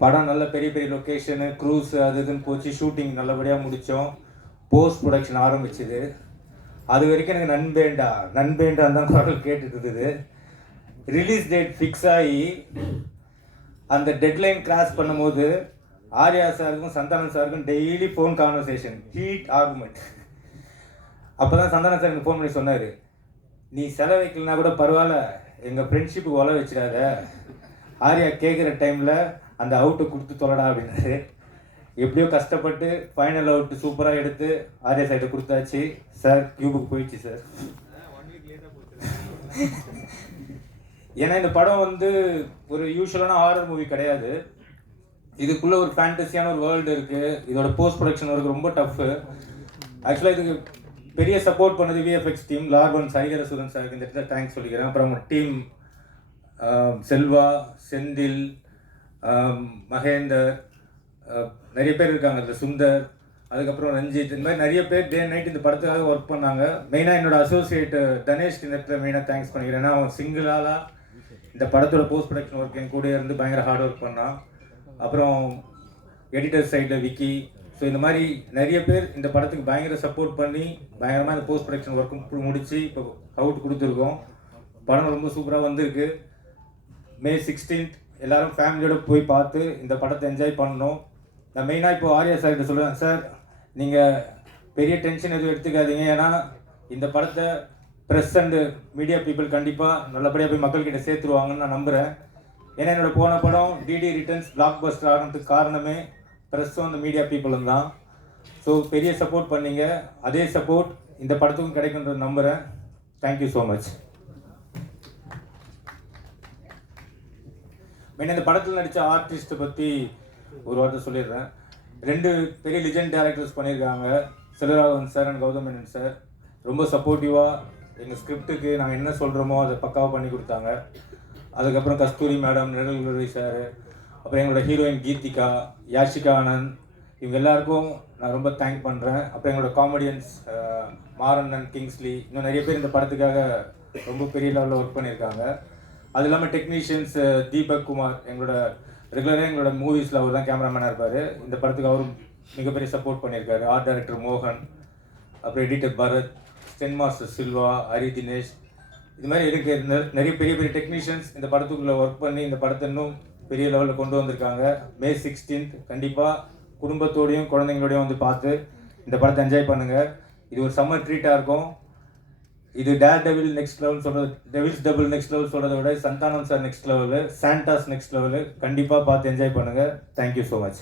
படம் நல்ல பெரிய பெரிய லொக்கேஷனு க்ரூஸ் அது இதுன்னு போச்சு ஷூட்டிங் நல்லபடியாக முடித்தோம் போஸ்ட் ப்ரொடக்ஷன் ஆரம்பிச்சுது. அது வரைக்கும் எனக்கு நண்பேண்டா நண்பேண்டா தான் குரல் கேட்டுட்டு இருந்தது. ரிலீஸ் டேட் ஃபிக்ஸ் ஆகி அந்த டெட்லைன் கிராஸ் பண்ணும்போது ஆர்யா சாருக்கும் சந்தானம் சாருக்கும் daily phone conversation heat argument அப்போ தான் சந்தானம் சார் எனக்கு ஃபோன் பண்ணி சொன்னார் நீ செலவு வைக்கலனா கூட பரவாயில்ல எங்கள் ஃப்ரெண்ட்ஷிப்புக்கு உல வச்சிடாத. ஆர்யா கேட்குற டைமில் அந்த அவுட்டை கொடுத்து தொலடா அப்படின்னாரு. எப்படியோ கஷ்டப்பட்டு ஃபைனல் அவுட் சூப்பராக எடுத்து ஆர்யா சைட்டை கொடுத்தாச்சு. சார் கியூபுக்கு போயிடுச்சு சார். ஏன்னா இந்த படம் வந்து ஒரு யூஸ்வலான ஹாரர் மூவி கிடையாது. இதுக்குள்ளே ஒரு ஃபேண்டஸியான ஒரு வேர்ல்டு இருக்குது இதோட போஸ்ட் ப்ரொடக்ஷன் ஒர்க் ரொம்ப டஃப்பு ஆக்சுவலாக இதுக்கு பெரிய சப்போர்ட் பண்ணது விஎஃப்எக்ஸ் டீம் லார்வன் சரிகர சுரன் சாருக்கு இந்த இடத்துல தேங்க்ஸ் சொல்லிக்கிறேன். அப்புறம் டீம் செல்வா செந்தில் மகேந்தர் நிறைய பேர் இருக்காங்க இந்த சுந்தர் அதுக்கப்புறம் ரஞ்சித் இந்த மாதிரி நிறைய பேர் டே நைட் இந்த படத்துக்காக ஒர்க் பண்ணாங்க. மெயினாக என்னோட அசோசியேட் தனேஷ் இந்த இடத்துல மெயினாக தேங்க்ஸ் பண்ணிக்கிறேன். ஏன்னா அவன் சிங்கிளாக இந்த படத்தோட போஸ்ட் ப்ரொடக்ஷன் ஒர்க் என் கூட இருந்து பயங்கர ஹார்ட் ஒர்க் பண்ணான். அப்புறம் எடிட்டர் சைடில் விக்கி. ஸோ இந்த மாதிரி நிறைய பேர் இந்த படத்துக்கு பயங்கர சப்போர்ட் பண்ணி பயங்கரமாக இந்த போஸ்ட் ப்ரொடக்ஷன் ஒர்க்கும் முடித்து இப்போ அவுட் கொடுத்துருக்கோம். படம் ரொம்ப சூப்பராக வந்திருக்கு. மே சிக்ஸ்டீன்த் எல்லாரும் ஃபேமிலியோடு போய் பார்த்து இந்த படத்தை என்ஜாய் பண்ணணும். நான் மெயினாக இப்போ ஆர்யா சார் கிட்ட சொல்லுவேன் சார் நீங்கள் பெரிய டென்ஷன் எதுவும் எடுத்துக்காதீங்க. ஏன்னா இந்த படத்தை ப்ரெஸ் அண்டு மீடியா பீப்புள் கண்டிப்பாக நல்லபடியாக போய் மக்கள்கிட்ட சேர்த்துருவாங்கன்னு நான் நம்புகிறேன் ஏன்னா என்னோட போன படம் டிடி ரிட்டர்ன்ஸ் பிளாக் பஸ்டர் ஆகிறதுக்கு காரணமே ப்ரெஸ்ஸும் அந்த மீடியா பீப்புளும் தான். ஸோ பெரிய சப்போர்ட் பண்ணீங்க. அதே சப்போர்ட் இந்த படத்துக்கும் கிடைக்குன்றது நம்புகிறேன் தேங்க்யூ ஸோ மச் மெயின் இந்த படத்தில் நடித்த ஆர்டிஸ்ட்டை பற்றி ஒரு வார்த்தை சொல்லிடுறேன். ரெண்டு பெரிய லிஜெண்ட் டேரக்டர்ஸ் பண்ணியிருக்காங்க. Selvaraghavan sir and Gautham Menon sir ரொம்ப சப்போர்ட்டிவாக எங்கள் ஸ்கிரிப்டுக்கு நாங்கள் என்ன சொல்கிறோமோ அதை பக்காவாக பண்ணி கொடுத்தாங்க. அதுக்கப்புறம் கஸ்தூரி மேடம் நிழல்குரி சார் அப்புறம் எங்களோட ஹீரோயின் கீதிகா யாஷிகா ஆனந்த். இவங்க எல்லாருக்கும் நான் ரொம்ப தேங்க் பண்ணுறேன் அப்புறம் எங்களோட காமெடியன்ஸ் மாரன் அண்ட் கிங்ஸ்லி இன்னும் நிறைய பேர் இந்த படத்துக்காக ரொம்ப பெரிய லெவலில் ஒர்க் பண்ணியிருக்காங்க. அது இல்லாமல் டெக்னீஷியன்ஸ் தீபக் குமார் எங்களோட ரெகுலராக எங்களோட மூவிஸில் அவர் தான் கேமராமேனாக இருப்பார். இந்த படத்துக்கு அவரும் மிகப்பெரிய சப்போர்ட் பண்ணியிருக்காரு. ஆர்ட் டைரக்டர் மோகன் அப்புறம் editor Bharath stunt master Silva Hari Dinesh. இது மாதிரி இருக்கு நிறைய பெரிய பெரிய டெக்னீஷியன்ஸ் இந்த படத்துக்குள்ளே ஒர்க் பண்ணி இந்த படத்தை இன்னும் பெரிய லெவலில் கொண்டு வந்திருக்காங்க. மே சிக்ஸ்டீன்த் கண்டிப்பாக குடும்பத்தோடையும் குழந்தைங்களோடையும் வந்து பார்த்து இந்த படத்தை என்ஜாய் பண்ணுங்கள் இது ஒரு சம்மர் ட்ரீட்டாக இருக்கும். இது டேர் டெவில் நெக்ஸ்ட் லெவல் சொல்கிறது டெவில்ஸ் டபுள் நெக்ஸ்ட் லெவல் சொல்கிறத விட சந்தானம் சார் நெக்ஸ்ட் லெவலு சாண்டாஸ் நெக்ஸ்ட் லெவலு கண்டிப்பாக பார்த்து என்ஜாய் பண்ணுங்கள் தேங்க்யூ ஸோ மச்